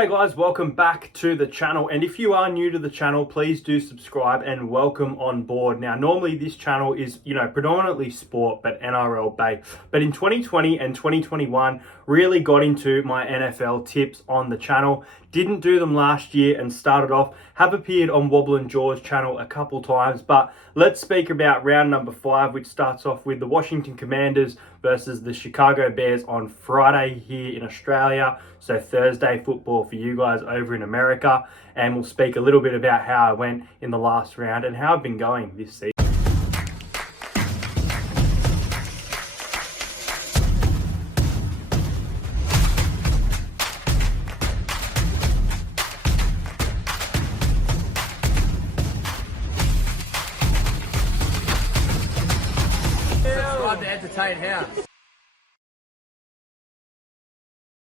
G'day guys, welcome back to the channel, and if you are new to the channel, please do subscribe and welcome on board. Now normally this channel is predominantly sport but NRL based, but in 2020 and 2021 really got into my NFL tips on the channel. Didn't do them last year and started off, have appeared on Wobble and Jaws channel a couple times, but let's speak about round number 5, which starts off with the Washington Commanders versus the Chicago Bears on Friday here in Australia. So Thursday football for you guys over in America. And we'll speak a little bit about how I went in the last round and how I've been going this season. Subscribe to Entertain House.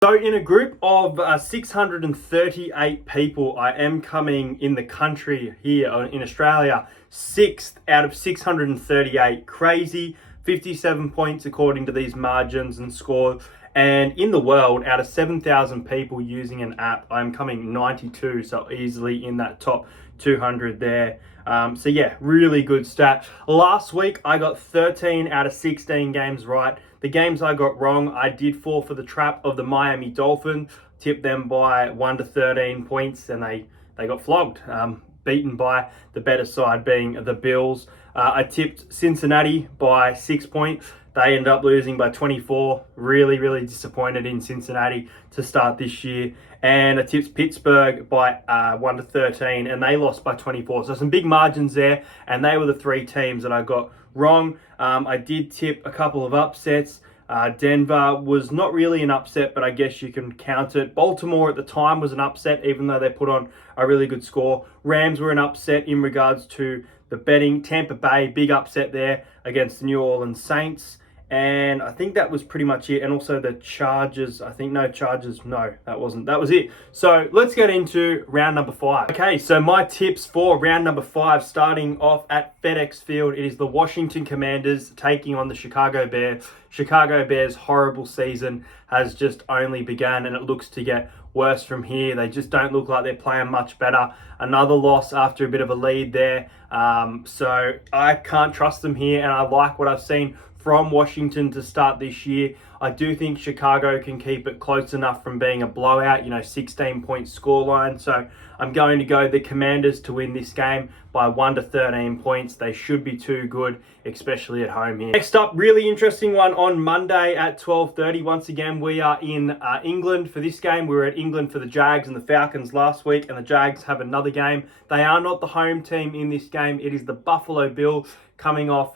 So in a group of 638 people, I am coming in the country here in Australia, 6th out of 638. Crazy, 57 points according to these margins and scores. And in the world, out of 7,000 people using an app, I'm coming 92, so easily in that top 200 there. So yeah, really good stat. Last week, I got 13 out of 16 games right. The games I got wrong, I did fall for the trap of the Miami Dolphins, tipped them by 1 to 13 points, and they got flogged, beaten by the better side being the Bills. I tipped Cincinnati by 6 points. They ended up losing by 24. Really disappointed in Cincinnati to start this year. And I tipped Pittsburgh by 1 to 13, and they lost by 24. So some big margins there, and they were the 3 teams that I got wrong. I did tip a couple of upsets. Denver was not really an upset, but I guess you can count it. Baltimore at the time was an upset, even though they put on a really good score. Rams were an upset in regards to the betting. Tampa Bay, big upset there against the New Orleans Saints. And I think that was pretty much it. And also the Chargers, that was it. So let's get into round number 5. Okay, so my tips for round number 5, starting off at FedEx Field. It is the Washington Commanders taking on the Chicago Bears. Chicago Bears' horrible season has just only begun, and it looks to get worse from here. They just don't look like they're playing much better. Another loss after a bit of a lead there. So I can't trust them here, and I like what I've seen from Washington to start this year. I do think Chicago can keep it close enough from being a blowout, 16-point scoreline. So I'm going to go the Commanders to win this game by 1 to 13 points. They should be too good, especially at home here. Next up, really interesting one on Monday at 12:30. Once again, we are in England for this game. We were at England for the Jags and the Falcons last week, and the Jags have another game. They are not the home team in this game. It is the Buffalo Bills coming off,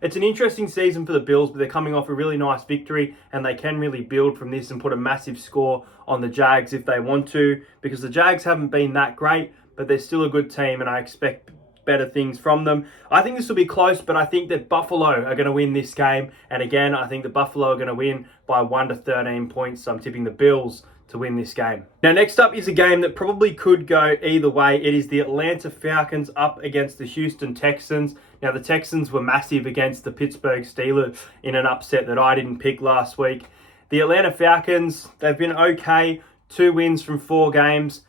it's an interesting season for the Bills, but they're coming off a really nice victory, and they can really build from this and put a massive score on the Jags if they want to, because the Jags haven't been that great, but they're still a good team, and I expect better things from them. I think this will be close, but I think that Buffalo are going to win this game, and again, I think the Buffalo are going to win by 1 to 13 points, so I'm tipping the Bills to win this game. Now, next up is a game that probably could go either way. It is the Atlanta Falcons up against the Houston Texans. Now, the Texans were massive against the Pittsburgh Steelers in an upset that I didn't pick last week. The Atlanta Falcons, they've been okay, 2 wins from 4 games.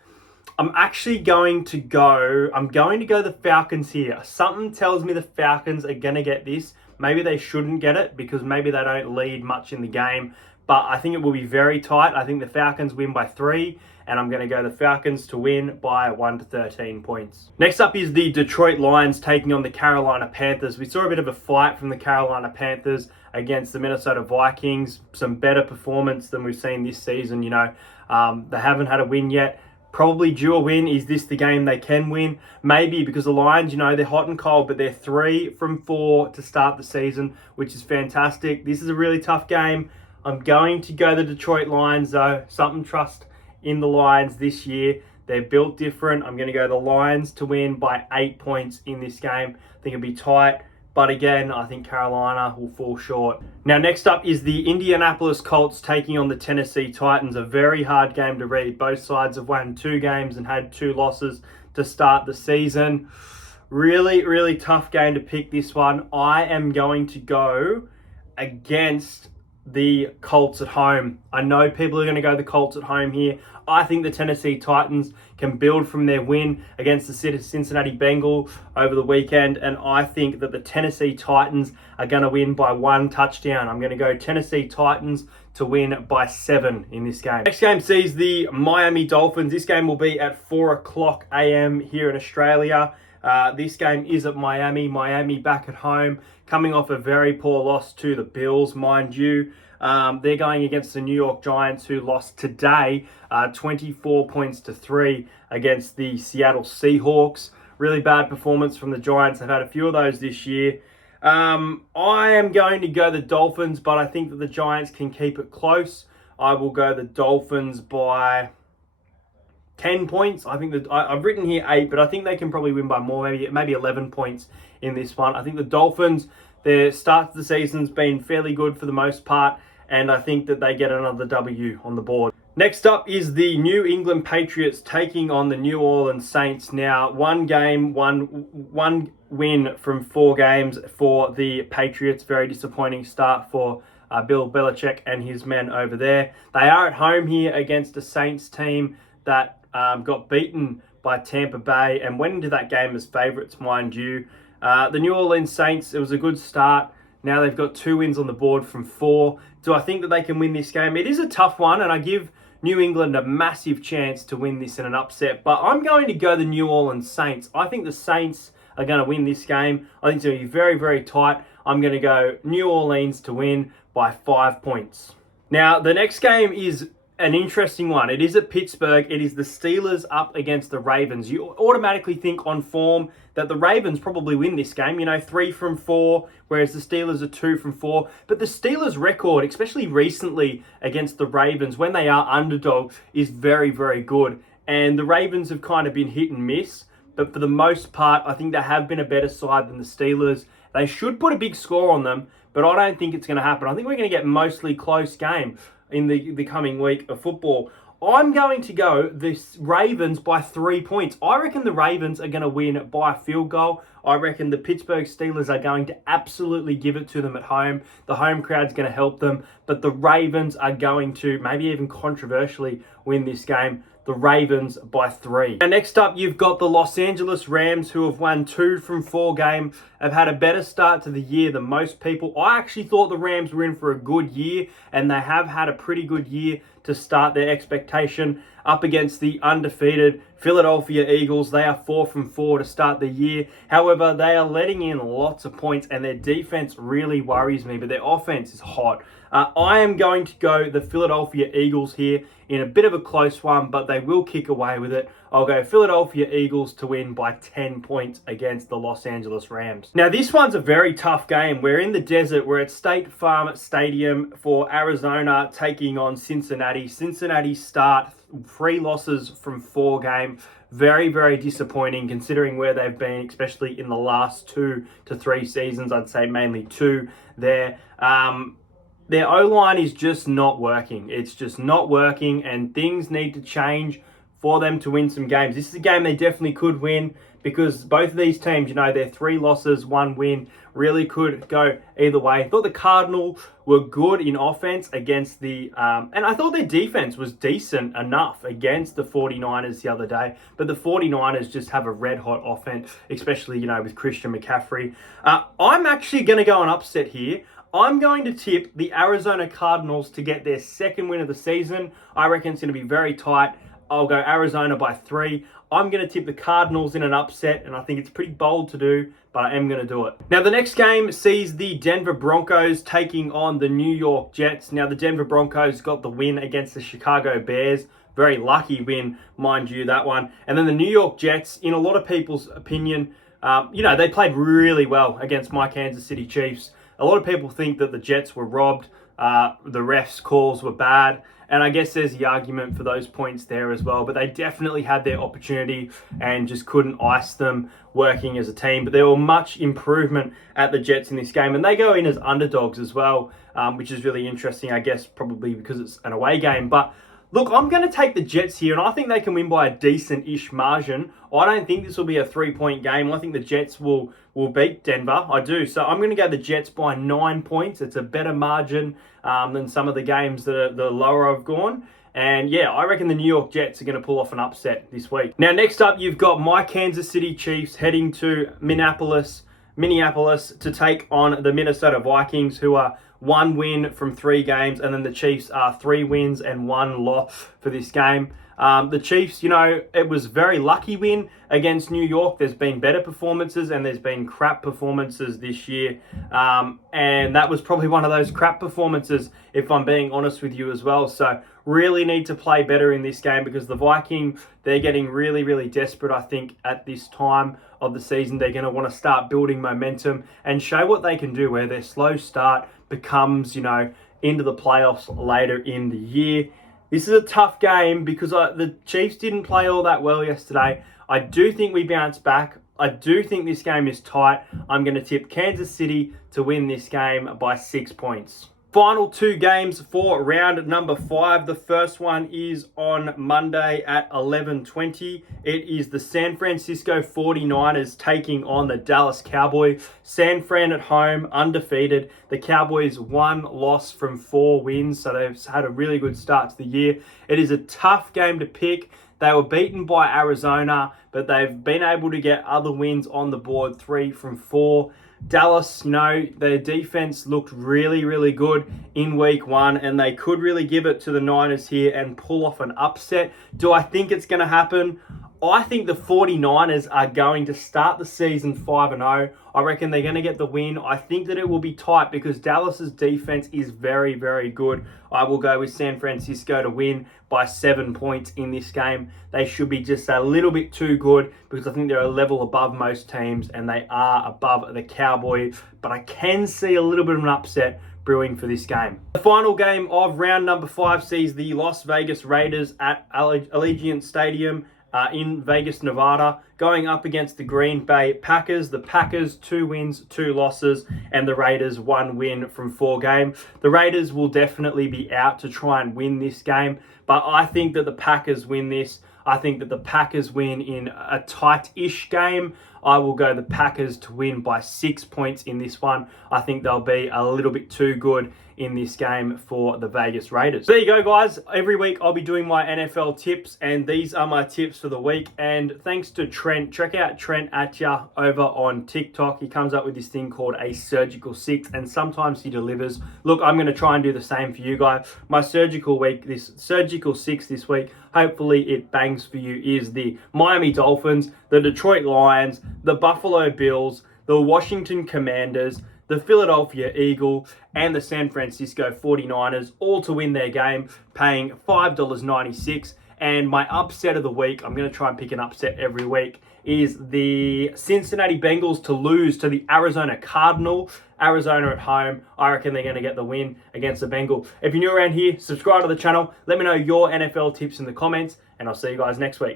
I'm going to go the Falcons here. Something tells me the Falcons are going to get this. Maybe they shouldn't get it because maybe they don't lead much in the game, but I think it will be very tight. I think the Falcons win by 3, and I'm going to go the Falcons to win by 1 to 13 points. Next up is the Detroit Lions taking on the Carolina Panthers. We saw a bit of a fight from the Carolina Panthers against the Minnesota Vikings. Some better performance than we've seen this season. They haven't had a win yet. Probably due a win. Is this the game they can win? Maybe, because the Lions, they're hot and cold, but they're 3 from 4 to start the season, which is fantastic. This is a really tough game. I'm going to go the Detroit Lions, though. Something trust in the Lions this year. They're built different. I'm going to go the Lions to win by 8 points in this game. I think it'll be tight. But again, I think Carolina will fall short. Now, next up is the Indianapolis Colts taking on the Tennessee Titans. A very hard game to read. Both sides have won 2 games and had 2 losses to start the season. Really tough game to pick this one. I am going to go against the Colts at home. I know people are going to go the Colts at home here. I think the Tennessee Titans can build from their win against the Cincinnati Bengals over the weekend, and I think that the Tennessee Titans are going to win by 1 touchdown. I'm going to go Tennessee Titans to win by 7 in this game. Next game sees the Miami Dolphins. This game will be at 4 o'clock a.m. here in Australia. This game is at Miami. Miami back at home, coming off a very poor loss to the Bills, mind you. They're going against the New York Giants, who lost today 24 points to 3 against the Seattle Seahawks. Really bad performance from the Giants. They've had a few of those this year. I am going to go the Dolphins, but I think that the Giants can keep it close. I will go the Dolphins by 10 points. I think that I've written here 8, but I think they can probably win by more, maybe 11 points in this one. I think the Dolphins, their start to the season's been fairly good for the most part, and I think that they get another W on the board. Next up is the New England Patriots taking on the New Orleans Saints. Now, one win from 4 games for the Patriots. Very disappointing start for Bill Belichick and his men over there. They are at home here against a Saints team that got beaten by Tampa Bay and went into that game as favourites, mind you. The New Orleans Saints, it was a good start. Now they've got 2 wins on the board from 4. Do I think that they can win this game? It is a tough one, and I give New England a massive chance to win this in an upset, but I'm going to go the New Orleans Saints. I think the Saints are going to win this game. I think it's going to be very, very tight. I'm going to go New Orleans to win by 5 points. Now, the next game is an interesting one. It is at Pittsburgh. It is the Steelers up against the Ravens. You automatically think on form that the Ravens probably win this game. 3 from 4, whereas the Steelers are 2 from 4. But the Steelers' record, especially recently against the Ravens, when they are underdog, is very, very good. And the Ravens have kind of been hit and miss. But for the most part, I think they have been a better side than the Steelers. They should put a big score on them, but I don't think it's going to happen. I think we're going to get mostly close game in the coming week of football. I'm going to go the Ravens by 3 points. I reckon the Ravens are going to win by a field goal. I reckon the Pittsburgh Steelers are going to absolutely give it to them at home. The home crowd's going to help them, but the Ravens are going to, maybe even controversially, win this game. The Ravens by 3. And next up, you've got the Los Angeles Rams, who have won 2 from 4 games, have had a better start to the year than most people. I actually thought the Rams were in for a good year, and they have had a pretty good year to start their expectation up against the undefeated Philadelphia Eagles. They are 4 from 4 to start the year. However, they are letting in lots of points, and their defense really worries me, but their offense is hot. I am going to go the Philadelphia Eagles here in a bit of a close one, but they will kick away with it. I'll go Philadelphia Eagles to win by 10 points against the Los Angeles Rams. Now, this one's a very tough game. We're in the desert. We're at State Farm Stadium for Arizona taking on Cincinnati. Cincinnati start 3 losses from 4 games. Very, very disappointing considering where they've been, especially in the last 2 to 3 seasons. I'd say mainly 2 there. Their O-line is just not working. It's just not working, and things need to change for them to win some games. This is a game they definitely could win because both of these teams, they're 3 losses, 1 win, really could go either way. I thought the Cardinals were good in offense against the, and I thought their defense was decent enough against the 49ers the other day, but the 49ers just have a red-hot offense, especially, with Christian McCaffrey. I'm actually going to go an upset here. I'm going to tip the Arizona Cardinals to get their 2nd win of the season. I reckon it's going to be very tight. I'll go Arizona by 3. I'm going to tip the Cardinals in an upset, and I think it's pretty bold to do, but I am going to do it. Now, the next game sees the Denver Broncos taking on the New York Jets. Now, the Denver Broncos got the win against the Chicago Bears. Very lucky win, mind you, that one. And then the New York Jets, in a lot of people's opinion, they played really well against my Kansas City Chiefs. A lot of people think that the Jets were robbed, the refs' calls were bad, and I guess there's the argument for those points there as well, but they definitely had their opportunity and just couldn't ice them working as a team. But there were much improvement at the Jets in this game, and they go in as underdogs as well, which is really interesting, I guess, probably because it's an away game. But Look, I'm going to take the Jets here, and I think they can win by a decent-ish margin. I don't think this will be a 3-point game. I think the Jets will beat Denver. I do. So I'm going to go the Jets by 9 points. It's a better margin than some of the games that are the lower I've gone. And yeah, I reckon the New York Jets are going to pull off an upset this week. Now, next up, you've got my Kansas City Chiefs heading to Minneapolis to take on the Minnesota Vikings, who are 1 win from 3 games, and then the Chiefs are 3 wins and 1 loss for this game. The Chiefs, it was a very lucky win against New York. There's been better performances and there's been crap performances this year. And that was probably one of those crap performances, if I'm being honest with you as well. So really need to play better in this game, because the Vikings, they're getting really, really desperate, I think, at this time of the season. They're going to want to start building momentum and show what they can do, where their slow start becomes, into the playoffs later in the year. This is a tough game because the Chiefs didn't play all that well yesterday. I do think we bounce back. I do think this game is tight. I'm going to tip Kansas City to win this game by 6 points. Final 2 games for round number 5. The first one is on Monday at 11:20. It is the San Francisco 49ers taking on the Dallas Cowboys. San Fran at home, undefeated. The Cowboys 1 loss from 4 wins, so they've had a really good start to the year. It is a tough game to pick. They were beaten by Arizona, but they've been able to get other wins on the board, 3 from 4. Dallas, their defense looked really, really good in week 1, and they could really give it to the Niners here and pull off an upset. Do I think it's going to happen? I think the 49ers are going to start the season 5-0. I reckon they're going to get the win. I think that it will be tight because Dallas's defense is very, very good. I will go with San Francisco to win by 7 points in this game. They should be just a little bit too good because I think they're a level above most teams and they are above the Cowboys. But I can see a little bit of an upset brewing for this game. The final game of round number 5 sees the Las Vegas Raiders at Allegiant Stadium in Vegas, Nevada, going up against the Green Bay Packers. The Packers 2 wins, 2 losses, and the Raiders 1 win from 4 games. The Raiders will definitely be out to try and win this game, but I think that the Packers win this. I think that the Packers win in a tight-ish game. I will go the Packers to win by 6 points in this one. I think they'll be a little bit too good in this game for the Vegas Raiders. There you go, guys. Every week I'll be doing my NFL tips, and these are my tips for the week. And thanks to Trent. Check out Trent Atya over on TikTok. He comes up with this thing called a surgical 6, and sometimes he delivers. Look, I'm going to try and do the same for you guys. My surgical 6 this week, hopefully it bangs for you, is the Miami Dolphins, the Detroit Lions, the Buffalo Bills, the Washington Commanders, the Philadelphia Eagles, and the San Francisco 49ers, all to win their game, paying $5.96. And my upset of the week, I'm going to try and pick an upset every week, is the Cincinnati Bengals to lose to the Arizona Cardinals. Arizona at home, I reckon they're going to get the win against the Bengals. If you're new around here, subscribe to the channel. Let me know your NFL tips in the comments, and I'll see you guys next week.